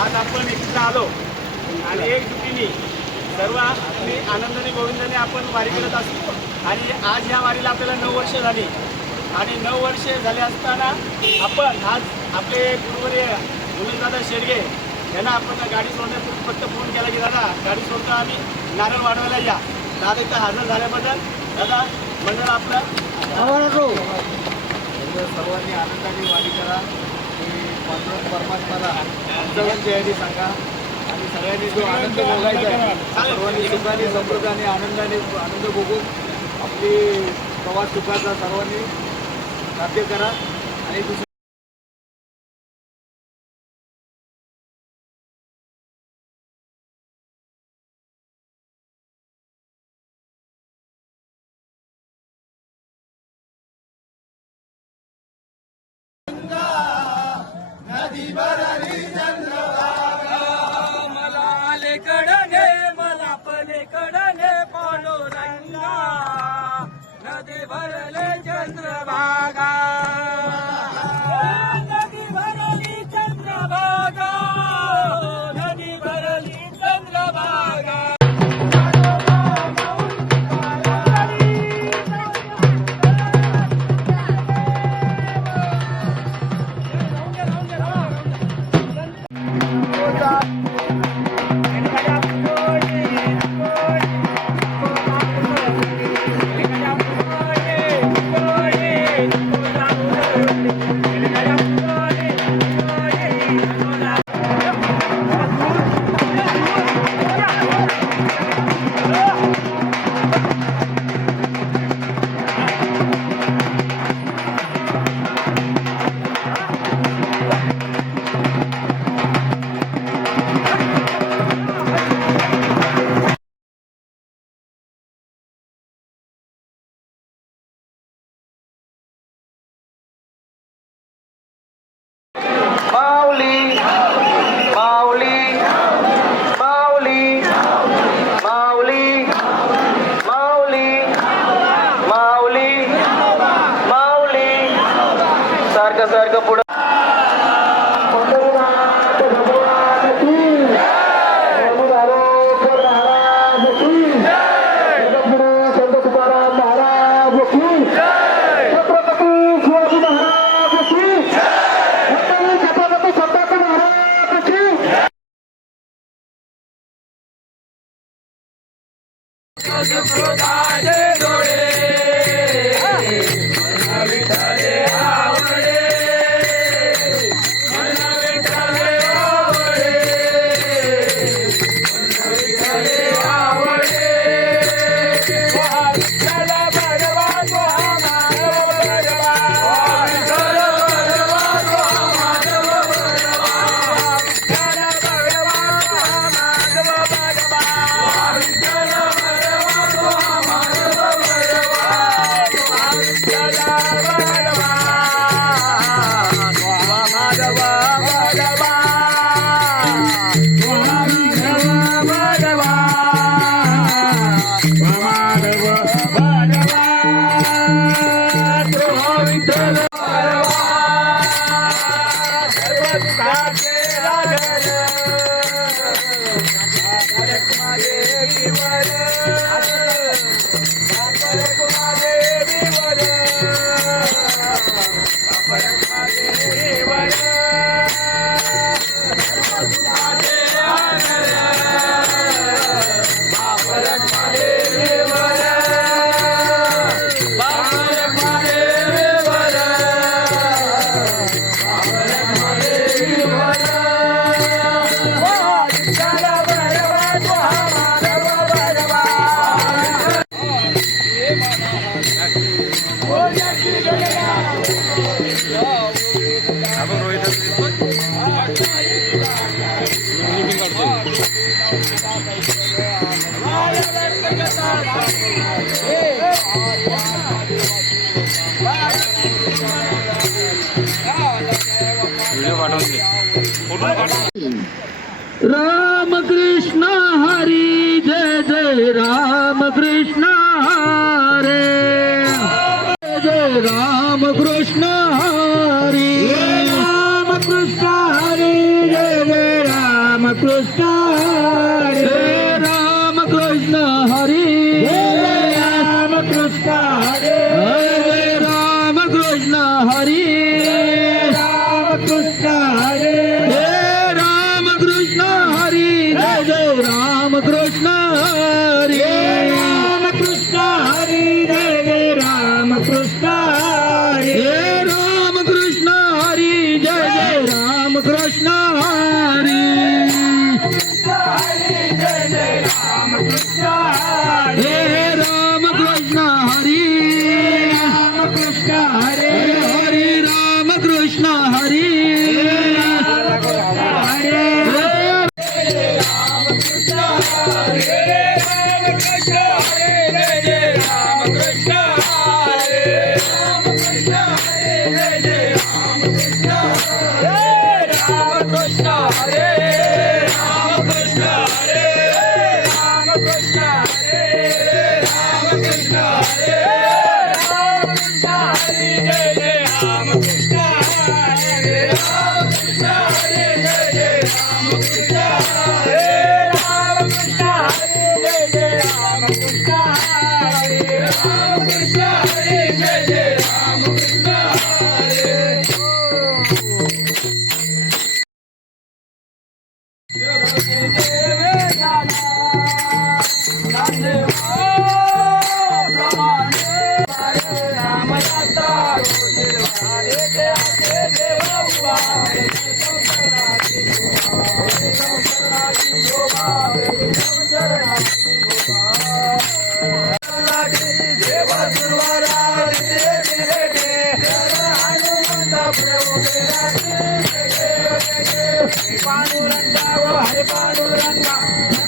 आज आपण एकत्र आलो आणि एकजुटीने सर्व आनंदाने गोविंदाने आपण वारी करत असतो. आणि आज ह्या वारीला आपल्याला 9 वर्ष झाली आणि 9 वर्ष झाले असताना आपण आज आपले गुरुवर्य गोविंददादा शेडगे यांना आपण गाडी सोडण्यापूर्वी फक्त फोन केला की दादा गाडी सोडतो आम्ही नारळ वाढवायला या. दादा इथं हजर झाल्याबद्दल दादा मंडळ आपलं सर्वांनी आनंदाने वारी करा. परमात्माला जयंती सांगा आणि सगळ्यांनी जो आनंद भोगायचा आहे सर्वांनी सुखाने समृद्धाने आनंदाने आनंद भोगून आपली प्रवास सुखाचा सर्वांनी साध्य करा. आणि दुसरं नदी भरली चंद्रभागा मला अलीकडे मला पलीकडे पांडुरंगा नदी भरले चंद्रभागा नदी भरली चंद्रभागा नदी भरली चंद्रभागा. सारखं पुढे राम कृष्ण हरी जय जय राम कृष्ण हरे जय राम कृष्ण हरी राम कृष्ण हरी जय जय राम कृष्ण हरे राम कृष्ण हरी राम कृष्ण हरे राम कृष्ण हरी राम कृष्ण हरे राम कृष्ण हरी जय जय राम कृष्ण हरी राम कृष्ण हरी जय जय राम कृष्ण हरी राम कृष्ण हरी जय जय राम कृष्ण हरी हे राम कृष्ण हरी राम कृष्ण हरे हरे राम कृष्ण हरी पांडुरंगा हरे पांडुरंगा